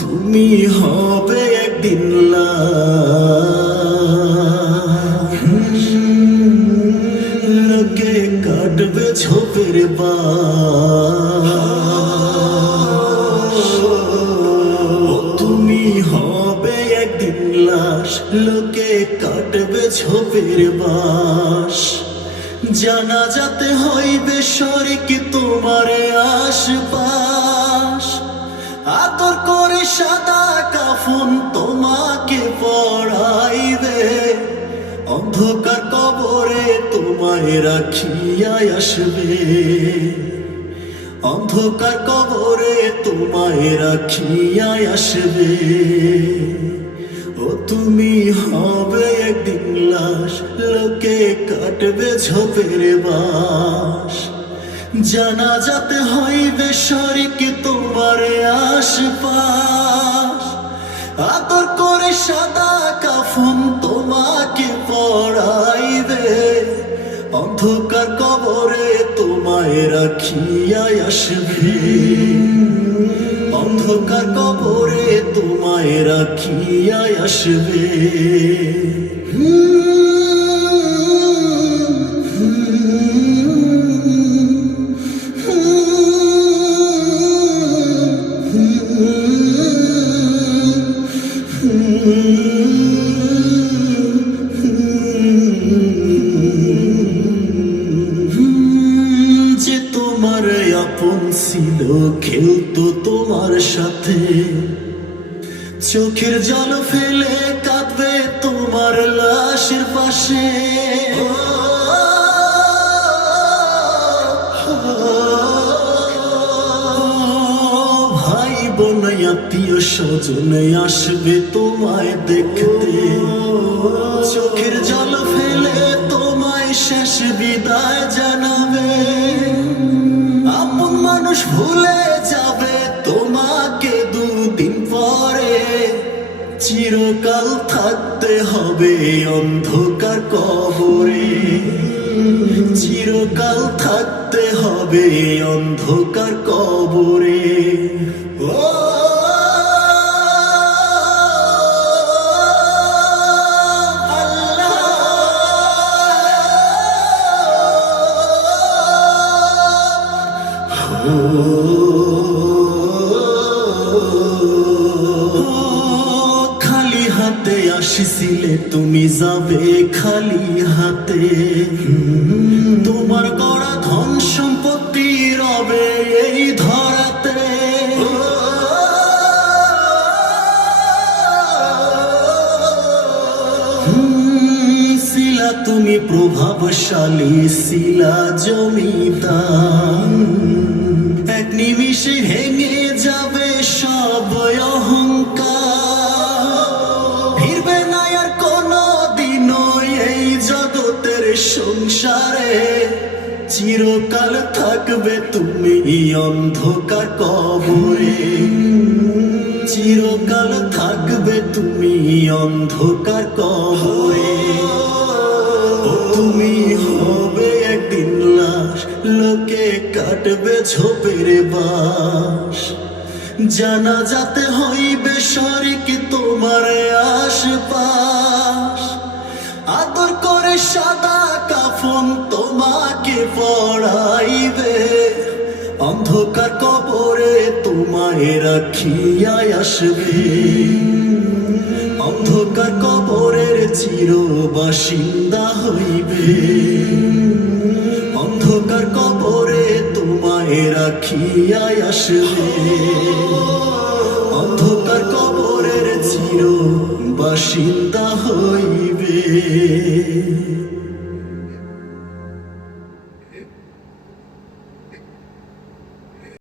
তুমি হবে একদিন লোকে কাটবে ঝোপের বাস। তুমি হবে একদিন লাশ, লোকে কাটবে ঝোপের বাস। জানাজাতে হইবে শরিক তোমার আশপাশ। আদর করে সাদা কাফন তোমাকে পড়াইবে, অন্ধকার কবরে তোমায় রাখিয়া আসবে। অন্ধকার কবরে তোমায় রাখিয়া আসবে। ও তুমি হবে একদিন লাশ, লোকে কাটবে ঝোপের বাস। জানাজাতে হইবে শরিক তোমার আশপাশ। আদর করে সাদা কাফন তোমাকে পড়াইবে, অন্ধকার কবরে তোমায় রাখিয়া আসবে। অন্ধকার কবরে তোমায় রাখিয়া আসবে। যে তোমার আপন ছিল, খেলতো তোমার সাথে, চোখের জল ফেলে কাঁদবে তোমার লাশের পাশে। ভাই বোন আত্মীয় স্বজন আসবে তোমায় দেখতে, চোখের জল ফেলে তোমায় শেষ বিদায় জানাবে। আপন মানুষ ভুলে যাবে তোমাকে দুদিন পরে, চিরকাল থাকতে হবে অন্ধকার কবরে। চিরকাল থাকতে হবে অন্ধকার কবরে। খালি হাতে আসিছিলে, তুমি যাবে খালি হাতে। তোমার গড়া ধন সম্পত্তি রবে এই ধরাতে। শিলা তুমি প্রভাবশালী, শিলা জমিদার। এক নিমিষে ভেঙে যাবে সব অহংকার, ফিরবে না আর কোনো দিনও এই জগতের সংসারে। চিরকাল থাকবে তুমি অন্ধকার কবরে। চিরকাল থাকবে তুমি অন্ধকার কবরে। তুমি হবে একদিন লাশ, লোকে কাটবে ঝোপের বাস। জানাজাতে হইবে শরিক তোমার আশপাশ। আদর করে সাদা কাফন তোমাকে পড়াইবে, অন্ধকার কবরে তোমায় রাখিয়া আসবে। অন্ধকার কবরের চির বাসিন্দা হইবে। অন্ধকার কবরে তোমায় রাখিয়া আসবে। অন্ধকার কবরের চির বাসিন্দা হইবে।